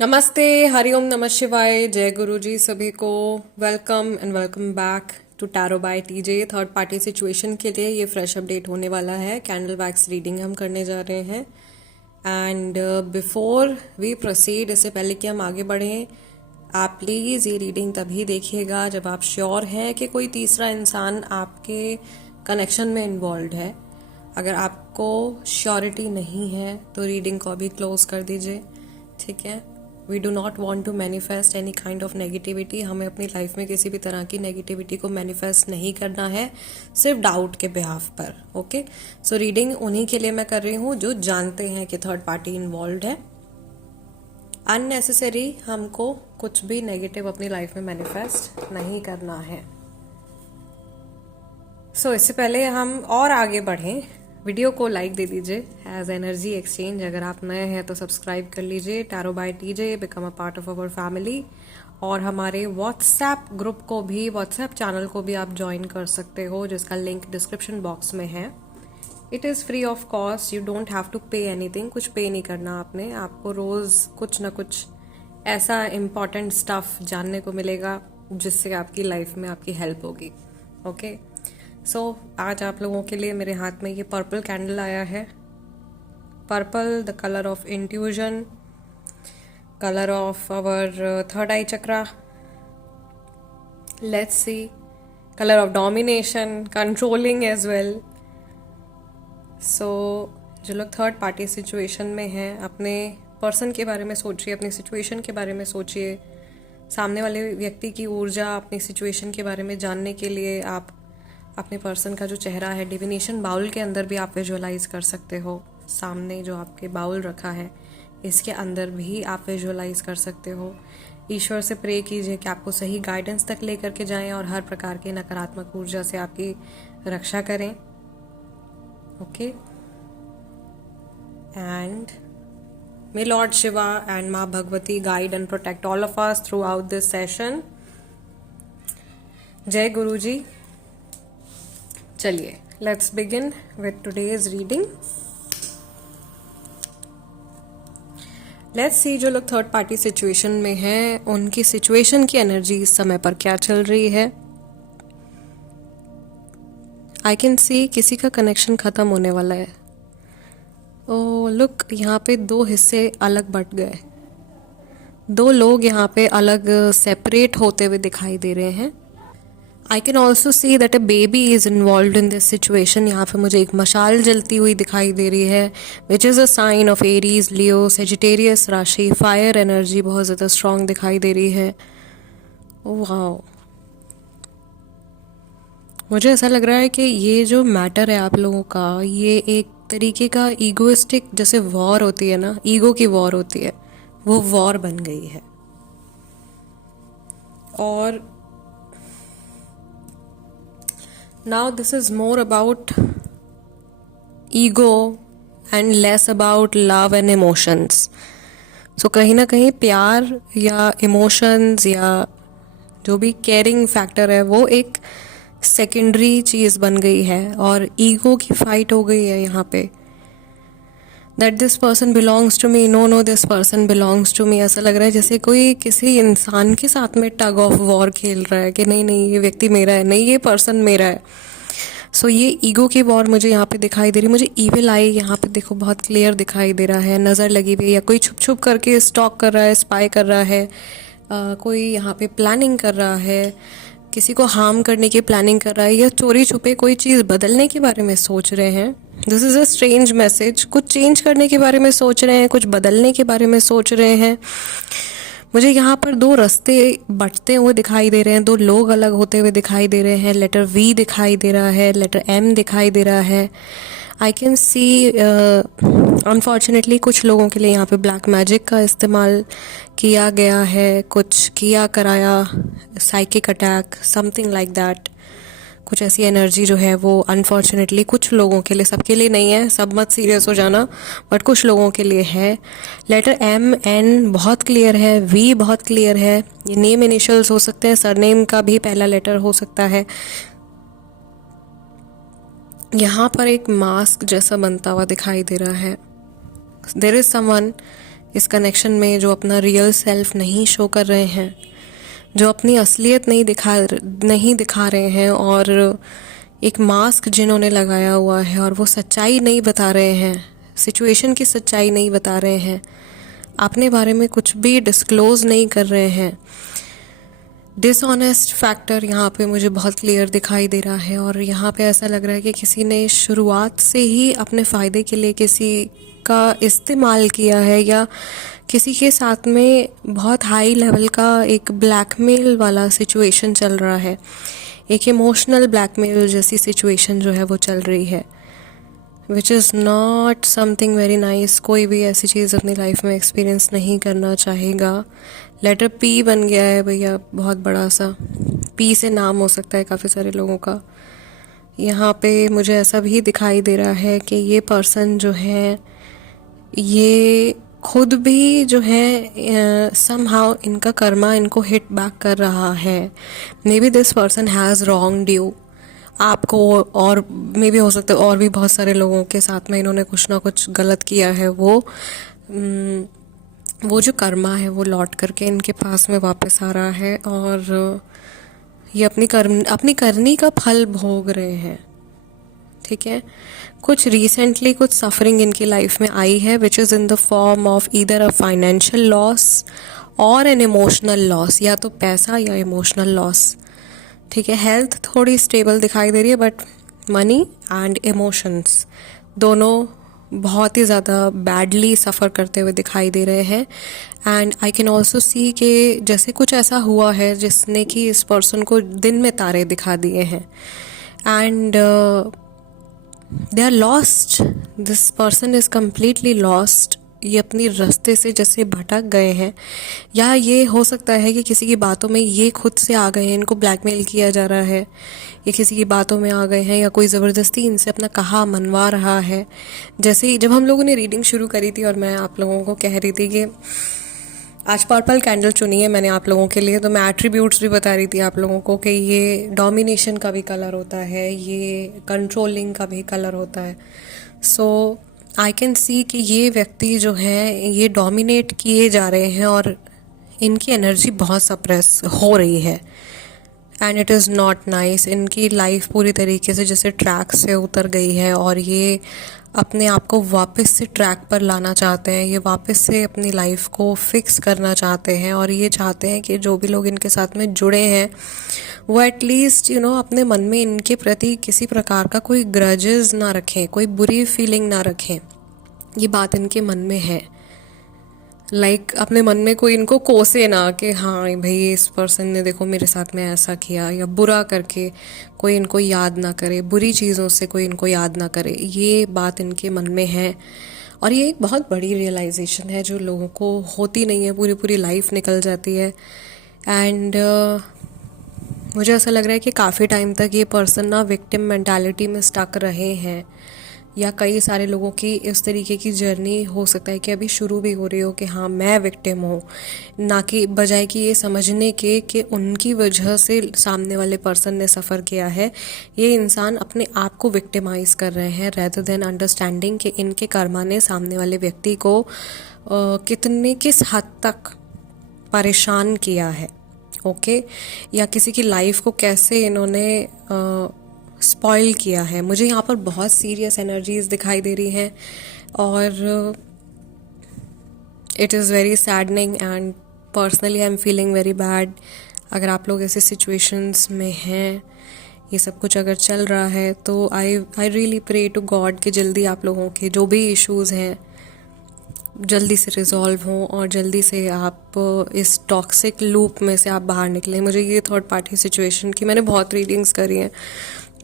नमस्ते, हरिओम, नमः शिवाय, जय गुरु जी सभी को। Welcome and welcome back to tarot by TJ. Third party situation के लिए ये फ्रेश अपडेट होने वाला है। कैंडल वैक्स रीडिंग हम करने जा रहे हैं। एंड बिफोर वी प्रोसीड, इससे पहले कि हम आगे बढ़ें, आप प्लीज़ ये रीडिंग तभी देखिएगा जब आप श्योर हैं कि कोई तीसरा इंसान आपके कनेक्शन में इन्वॉल्व है। अगर आपको श्योरिटी नहीं है तो रीडिंग को अभी क्लोज कर दीजिए, ठीक है। We do not want to manifest any kind of negativity. हमें अपनी लाइफ में किसी भी तरह की नेगेटिविटी को मैनिफेस्ट नहीं करना है, सिर्फ डाउट के बिहाफ पर। ओके, सो रीडिंग उन्हीं के लिए मैं कर रही हूँ जो जानते हैं कि थर्ड पार्टी इन्वॉल्व है। अननेसेसरी हमको कुछ भी नेगेटिव अपनी लाइफ में मैनिफेस्ट नहीं करना है। सो इससे पहले हम और आगे बढ़ें, वीडियो को लाइक दे दीजिए एज एनर्जी एक्सचेंज। अगर आप नए हैं तो सब्सक्राइब कर लीजिए, tarot by TJ, become a part of our family. और हमारे व्हाट्सएप ग्रुप को भी, व्हाट्सएप चैनल को भी आप ज्वाइन कर सकते हो, जिसका लिंक डिस्क्रिप्शन बॉक्स में है। It is free of cost, you don't have to pay anything. कुछ पे नहीं करना आपने, आपको रोज़ कुछ ना कुछ ऐसा इम्पॉर्टेंट स्टफ जानने को मिलेगा जिससे आपकी लाइफ में आपकी हेल्प होगी। ओके, सो आज आप लोगों के लिए मेरे हाथ में ये पर्पल कैंडल आया है। Purple, the colour of intuition, colour of our third eye chakra. Let's see, colour of domination, controlling as well. So जो लोग थर्ड पार्टी सिचुएशन में हैं, अपने पर्सन के बारे में सोचिए, अपनी सिचुएशन के बारे में सोचिए। सामने वाले व्यक्ति की ऊर्जा अपनी सिचुएशन के बारे में जानने के लिए आप अपने पर्सन का जो चेहरा है, डिविनेशन बाउल के अंदर भी आप विजुअलाइज कर सकते हो। सामने जो आपके बाउल रखा है, इसके अंदर भी आप विजुअलाइज कर सकते हो। ईश्वर से प्रे कीजिए कि आपको सही गाइडेंस तक लेकर के जाएं और हर प्रकार की नकारात्मक ऊर्जा से आपकी रक्षा करें। Okay, and may Lord Shiva and Maa Bhagwati guide and protect all of us throughout this session. जय गुरु जी। चलिए, let's begin with today's reading. Let's see, जो लोग थर्ड पार्टी सिचुएशन में हैं, उनकी सिचुएशन की एनर्जी इस समय पर क्या चल रही है। आई कैन सी किसी का कनेक्शन खत्म होने वाला है। ओ लुक, यहाँ पे दो हिस्से अलग बट गए, दो लोग यहाँ पे अलग सेपरेट होते हुए दिखाई दे रहे हैं। I can also see that a baby is involve in this situation. यहाँ पे मुझे एक मशाल जलती हुई दिखाई दे रही है, which is a sign of Aries, Leo, Sagittarius राशि। फायर एनर्जी बहुत ज़्यादा स्ट्रांग दिखाई दे रही है। वाओ, मुझे ऐसा लग रहा है कि ये जो मैटर है आप लोगों का, ये एक तरीके का ईगोइस्टिक, जैसे वॉर होती है ना, ईगो की वॉर होती है, वो वॉर बन गई है। और now this is more about ego and less about love and emotions. So कहीं ना कहीं प्यार या इमोशंस या जो भी केयरिंग फैक्टर है वो एक सेकेंडरी चीज़ बन गई है और ईगो की फाइट हो गई है यहाँ पे। That this person belongs to me, no no this person belongs to me. ऐसा लग रहा है जैसे कोई किसी इंसान के साथ में टग ऑफ वॉर खेल रहा है कि नहीं नहीं ये व्यक्ति मेरा है, नहीं ये पर्सन मेरा है। सो ये ईगो की वॉर मुझे यहाँ पे दिखाई दे रही है। मुझे ईविल आई यहाँ पे देखो बहुत क्लियर दिखाई दे रहा है, नज़र लगी हुई है, या कोई छुप छुप करके स्टॉक कर रहा है, स्पाई कर रहा है, कोई यहाँ पे प्लानिंग कर रहा है, किसी को हार्म करने की प्लानिंग कर रहा है, या चोरी छुपे कोई चीज़ बदलने के बारे में सोच रहे हैं। This is a strange message. कुछ चेंज करने के बारे में सोच रहे हैं, कुछ बदलने के बारे में सोच रहे हैं। मुझे यहाँ पर दो रास्ते बंटते हुए दिखाई दे रहे हैं, दो लोग अलग होते हुए दिखाई दे रहे हैं। लेटर वी दिखाई दे रहा है, लेटर एम दिखाई दे रहा है। आई कैन सी अनफॉर्चुनेटली कुछ लोगों के लिए यहाँ पे ब्लैक मैजिक का इस्तेमाल किया गया है, कुछ किया कराया, psychic attack, something like that. कुछ ऐसी एनर्जी जो है वो अनफॉर्चुनेटली कुछ लोगों के लिए, सबके लिए नहीं है, सब मत सीरियस हो जाना, बट कुछ लोगों के लिए है। लेटर एम, एन बहुत क्लियर है, वी बहुत क्लियर है। ये नेम इनिशियल्स हो सकते हैं, सरनेम का भी पहला लेटर हो सकता है। यहाँ पर एक मास्क जैसा बनता हुआ दिखाई दे रहा है। देयर इज समवन इस कनेक्शन में जो अपना रियल सेल्फ नहीं शो कर रहे हैं, जो अपनी असलियत नहीं दिखा रहे हैं, और एक मास्क जिन्होंने लगाया हुआ है और वो सच्चाई नहीं बता रहे हैं, सिचुएशन की सच्चाई नहीं बता रहे हैं, अपने बारे में कुछ भी डिस्क्लोज नहीं कर रहे हैं। डिसऑनेस्ट फैक्टर यहाँ पे मुझे बहुत क्लियर दिखाई दे रहा है, और यहाँ पे ऐसा लग रहा है कि किसी ने शुरुआत से ही अपने फ़ायदे के लिए किसी का इस्तेमाल किया है, या किसी के साथ में बहुत हाई लेवल का एक ब्लैकमेल वाला सिचुएशन चल रहा है, एक इमोशनल ब्लैकमेल जैसी सिचुएशन जो है वो चल रही है, which is not something very nice. कोई भी ऐसी चीज़ अपनी लाइफ में एक्सपीरियंस नहीं करना चाहेगा। लेटर पी बन गया है भैया, बहुत बड़ा सा पी से नाम हो सकता है काफ़ी सारे लोगों का। यहाँ पे मुझे ऐसा भी दिखाई दे रहा है कि ये पर्सन जो है ये खुद भी जो है समहाउ इनका कर्मा इनको हिट बैक कर रहा है। May be this person has wronged you, आपको, और मे बी हो सकता है और भी बहुत सारे लोगों के साथ में इन्होंने कुछ ना कुछ गलत किया है। वो जो कर्मा है वो लौट करके इनके पास में वापस आ रहा है, और ये अपनी करनी का फल भोग रहे हैं। ठीक है, कुछ रिसेंटली कुछ सफरिंग इनकी लाइफ में आई है, which is in the form of either a financial loss और एन इमोशनल लॉस, या तो पैसा या इमोशनल लॉस। ठीक है, हेल्थ थोड़ी स्टेबल दिखाई दे रही है, बट मनी एंड इमोशंस दोनों बहुत ही ज़्यादा बैडली सफ़र करते हुए दिखाई दे रहे हैं। And I can also see कि जैसे कुछ ऐसा हुआ है जिसने कि इस पर्सन को दिन में तारे दिखा दिए हैं, and they are lost, this person is completely lost. ये अपनी रास्ते से जैसे भटक गए हैं, या ये हो सकता है कि किसी की बातों में ये खुद से आ गए हैं, इनको ब्लैकमेल किया जा रहा है, ये किसी की बातों में आ गए हैं, या कोई ज़बरदस्ती इनसे अपना कहा मनवा रहा है। जैसे ही जब हम लोगों ने रीडिंग शुरू करी थी और मैं आप लोगों को कह रही थी कि आज पर्पल कैंडल चुनी है मैंने आप लोगों के लिए, तो मैं एट्रीब्यूट्स भी बता रही थी आप लोगों को कि ये डोमिनेशन का भी कलर होता है, ये कंट्रोलिंग का भी कलर होता है। सो आई कैन सी कि ये व्यक्ति जो है ये डोमिनेट किए जा रहे हैं, और इनकी एनर्जी बहुत सप्रेस हो रही है, and it is not nice. इनकी लाइफ पूरी तरीके से जैसे ट्रैक से उतर गई है, और ये अपने आप को वापस से ट्रैक पर लाना चाहते हैं, ये वापस से अपनी लाइफ को फिक्स करना चाहते हैं, और ये चाहते हैं कि जो भी लोग इनके साथ में जुड़े हैं वो एटलीस्ट अपने मन में इनके प्रति किसी प्रकार का कोई ग्रजेस ना रखें, कोई बुरी फीलिंग ना रखें। ये बात इनके मन में है, अपने मन में कोई इनको कोसे ना कि हाँ भाई इस पर्सन ने देखो मेरे साथ में ऐसा किया, या बुरा करके कोई इनको याद ना करे, बुरी चीज़ों से कोई इनको याद ना करे। ये बात इनके मन में है, और ये एक बहुत बड़ी रियलाइजेशन है जो लोगों को होती नहीं है, पूरी पूरी लाइफ निकल जाती है। एंड मुझे ऐसा लग रहा है कि काफ़ी टाइम तक ये पर्सन ना विक्टिम मेंटालिटी में स्टक रहे हैं, या कई सारे लोगों की इस तरीके की जर्नी हो सकता है कि अभी शुरू भी हो रही हो कि हाँ मैं विक्टिम हूँ, ना कि बजाय कि ये समझने के कि उनकी वजह से सामने वाले पर्सन ने सफ़र किया है, ये इंसान अपने आप को विक्टिमाइज़ कर रहे हैं रेदर देन अंडरस्टैंडिंग कि इनके कर्मा ने सामने वाले व्यक्ति को किस हद तक परेशान किया है। ओके, या किसी की लाइफ को कैसे इन्होंने स्पॉइल किया है। मुझे यहाँ पर बहुत सीरियस एनर्जीज दिखाई दे रही हैं, और it is very saddening, and personally I am feeling very bad. अगर आप लोग ऐसे सिचुएशंस में हैं, ये सब कुछ अगर चल रहा है, तो I really pray to God कि जल्दी आप लोगों के जो भी इश्यूज़ हैं जल्दी से रिजॉल्व हों, और जल्दी से आप इस टॉक्सिक लूप में से आप बाहर निकलें। मुझे ये थर्ड पार्टी सिचुएशन की मैंने बहुत रीडिंग्स करी हैं,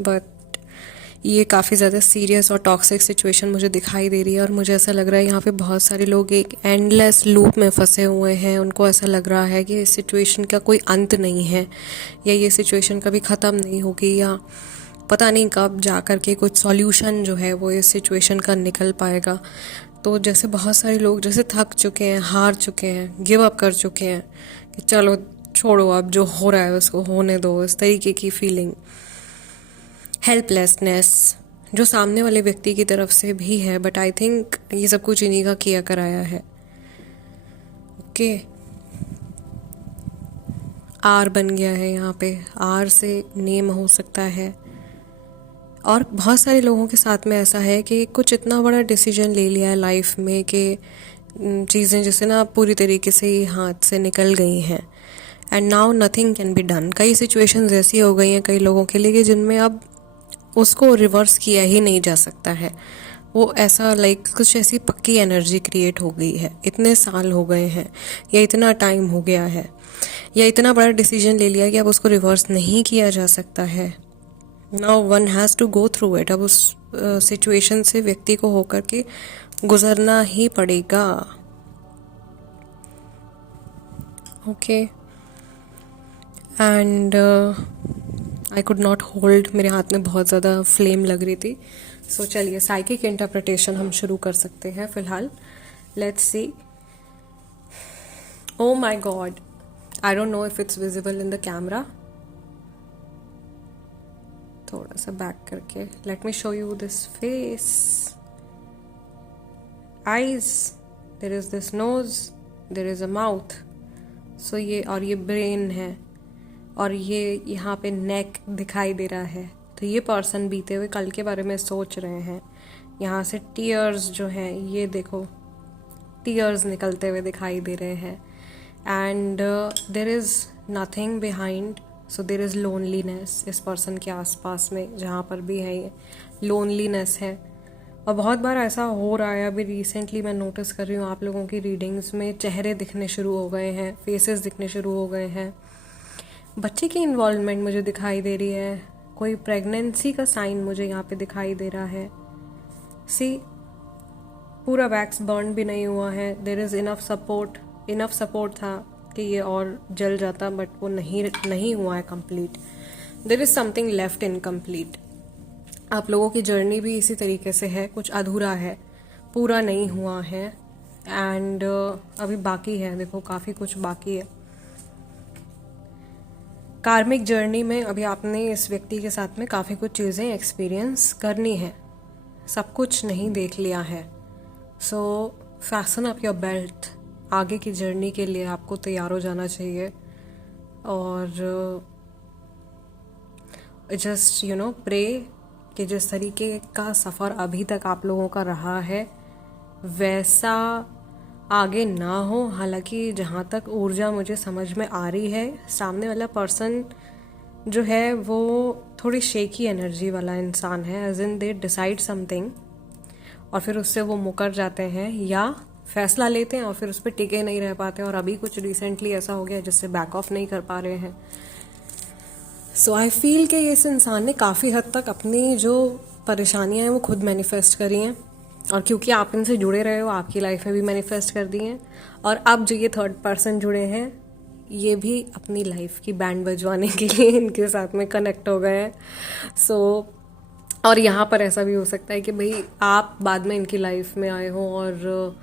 बट ये काफ़ी ज़्यादा सीरियस और टॉक्सिक सिचुएशन मुझे दिखाई दे रही है, और मुझे ऐसा लग रहा है यहाँ पे बहुत सारे लोग एक एंडलेस लूप में फंसे हुए हैं। उनको ऐसा लग रहा है कि इस सिचुएशन का कोई अंत नहीं है, या ये सिचुएशन कभी ख़त्म नहीं होगी, या पता नहीं कब जा कर के कुछ सॉल्यूशन जो है वो इस सिचुएशन का निकल पाएगा। तो जैसे बहुत सारे लोग जैसे थक चुके हैं, हार चुके हैं, गिव अप कर चुके हैं कि चलो छोड़ो, अब जो हो रहा है उसको होने दो, इस तरीके की फीलिंग, हेल्पलेसनेस जो सामने वाले व्यक्ति की तरफ से भी है, बट आई थिंक ये सब कुछ इन्हीं का किया कराया है। ओके, आर बन गया है यहाँ पे, आर से नेम हो सकता है। और बहुत सारे लोगों के साथ में ऐसा है कि कुछ इतना बड़ा डिसीजन ले लिया है लाइफ में कि चीज़ें जैसे ना पूरी तरीके से ही हाथ से निकल गई हैं, and now nothing can be done. कई सिचुएशंस ऐसी हो गई हैं कई लोगों के लिए कि जिनमें अब उसको रिवर्स किया ही नहीं जा सकता है। वो ऐसा लाइक कुछ ऐसी पक्की एनर्जी क्रिएट हो गई है, इतने साल हो गए हैं या इतना टाइम हो गया है या इतना बड़ा डिसीजन ले लिया कि अब उसको रिवर्स नहीं किया जा सकता है। Now one has to go through it. अब उस सिचुएशन से व्यक्ति को होकर के गुजरना ही पड़ेगा। Okay, and I could not hold, मेरे हाथ में बहुत ज़्यादा फ्लेम लग रही थी। सो चलिए साइकिक इंटरप्रिटेशन हम शुरू कर सकते हैं फिलहाल। Let's see. Oh my God, I don't know if it's visible in the camera. थोड़ा सा बैक करके, let me show you this face, eyes, there is this nose, there is a mouth. So ये, और ये brain है, और ये यहाँ पे नेक दिखाई दे रहा है। तो ये पर्सन बीते हुए कल के बारे में सोच रहे हैं। यहाँ से टीयर्स जो हैं, ये देखो टीयर्स निकलते हुए दिखाई दे रहे हैं। And there is nothing behind, so there is loneliness इस पर्सन के आसपास में, जहाँ पर भी है ये लोनलीनेस है। और बहुत बार ऐसा हो रहा है, अभी रिसेंटली मैं नोटिस कर रही हूँ आप लोगों की रीडिंग्स में चेहरे दिखने शुरू हो गए हैं, फेसेस दिखने शुरू हो गए हैं। बच्चे की इन्वॉल्वमेंट मुझे दिखाई दे रही है, कोई प्रेगनेंसी का साइन मुझे यहाँ पे दिखाई दे रहा है। सी, पूरा वैक्स बर्न भी नहीं हुआ है, देर इज़ इनफ सपोर्ट था कि ये और जल जाता, बट वो नहीं हुआ है complete. There is something left incomplete. आप लोगों की जर्नी भी इसी तरीके से है, कुछ अधूरा है, पूरा नहीं हुआ है, एंड अभी बाकी है। देखो काफ़ी कुछ बाकी है कार्मिक जर्नी में। अभी आपने इस व्यक्ति के साथ में काफ़ी कुछ चीज़ें एक्सपीरियंस करनी है, सब कुछ नहीं देख लिया है। सो फैसन अप योर बेल्ट, आगे की जर्नी के लिए आपको तैयार हो जाना चाहिए। और जस्ट प्रे कि जिस तरीके का सफ़र अभी तक आप लोगों का रहा है वैसा आगे ना हो। हालांकि जहाँ तक ऊर्जा मुझे समझ में आ रही है, सामने वाला पर्सन जो है वो थोड़ी शेकी एनर्जी वाला इंसान है, as in they decide something और फिर उससे वो मुकर जाते हैं या फैसला लेते हैं और फिर उस पर टिके नहीं रह पाते हैं। और अभी कुछ रिसेंटली ऐसा हो गया जिससे बैक ऑफ नहीं कर पा रहे हैं। सो आई फील कि इस इंसान ने काफ़ी हद तक अपनी जो परेशानियां हैं वो खुद मैनिफेस्ट करी हैं, और क्योंकि आप इनसे जुड़े रहे हो आपकी लाइफ में भी मैनिफेस्ट कर दी हैं। और अब जो ये थर्ड पर्सन जुड़े हैं ये भी अपनी लाइफ की बैंड बजवाने के लिए इनके साथ में कनेक्ट हो गए हैं। सो और यहाँ पर ऐसा भी हो सकता है कि भाई आप बाद में इनकी लाइफ में आए हो और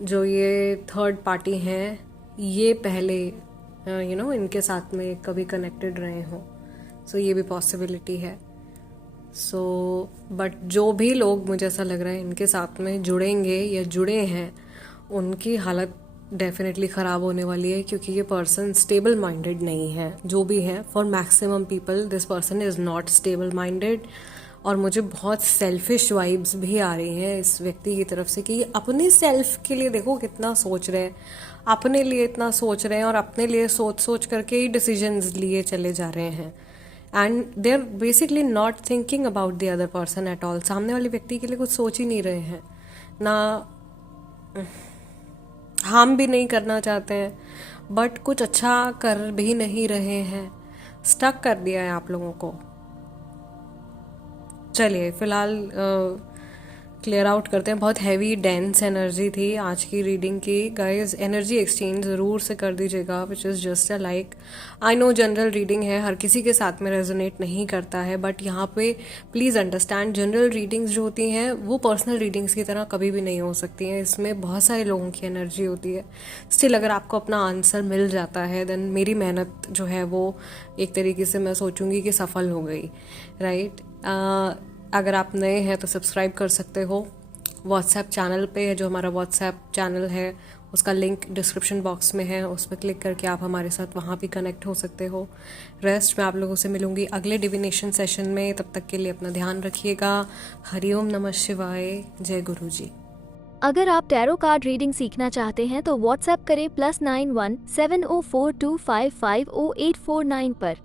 जो ये थर्ड पार्टी हैं ये पहले इनके साथ में कभी कनेक्टेड रहे हों। सो ये भी पॉसिबिलिटी है। सो बट जो भी लोग मुझे ऐसा लग रहा है इनके साथ में जुड़ेंगे या जुड़े हैं उनकी हालत डेफिनेटली ख़राब होने वाली है, क्योंकि ये पर्सन स्टेबल माइंडेड नहीं है। जो भी है, for maximum people this person is not stable minded. और मुझे बहुत सेल्फिश वाइब्स भी आ रही हैं इस व्यक्ति की तरफ से कि ये अपने सेल्फ के लिए देखो कितना सोच रहे हैं, अपने लिए इतना सोच रहे हैं और अपने लिए सोच सोच करके ही डिसीजंस लिए चले जा रहे हैं। And they are basically not thinking about the other person at all. सामने वाले व्यक्ति के लिए कुछ सोच ही नहीं रहे हैं, ना हार्म भी नहीं करना चाहते हैं, बट कुछ अच्छा कर भी नहीं रहे हैं। स्टक कर दिया है आप लोगों को। चलिए फिलहाल क्लियर आउट करते हैं। बहुत हैवी डेंस एनर्जी थी आज की रीडिंग की। गाइस एनर्जी एक्सचेंज ज़रूर से कर दीजिएगा, which is just a like, I know general reading है, हर किसी के साथ में रेजोनेट नहीं करता है, बट यहाँ पे प्लीज़ अंडरस्टैंड जनरल रीडिंग्स जो होती हैं वो पर्सनल रीडिंग्स की तरह कभी भी नहीं हो सकती हैं। इसमें बहुत सारे लोगों की एनर्जी होती है। स्टिल अगर आपको अपना आंसर मिल जाता है देन मेरी मेहनत जो है वो एक तरीके से मैं सोचूंगी कि सफल हो गई, राइट। अगर आप नए हैं तो सब्सक्राइब कर सकते हो। व्हाट्सएप चैनल पे जो हमारा व्हाट्सएप चैनल है उसका लिंक डिस्क्रिप्शन बॉक्स में है, उस पर क्लिक करके आप हमारे साथ वहाँ भी कनेक्ट हो सकते हो। रेस्ट मैं आप लोगों से मिलूँगी अगले डिविनेशन सेशन में। तब तक के लिए अपना ध्यान रखिएगा। हरिओम नमः शिवाय। जय गुरु जी। अगर आप टैरो कार्ड रीडिंग सीखना चाहते हैं तो व्हाट्सएप करें +91 7042550849 पर।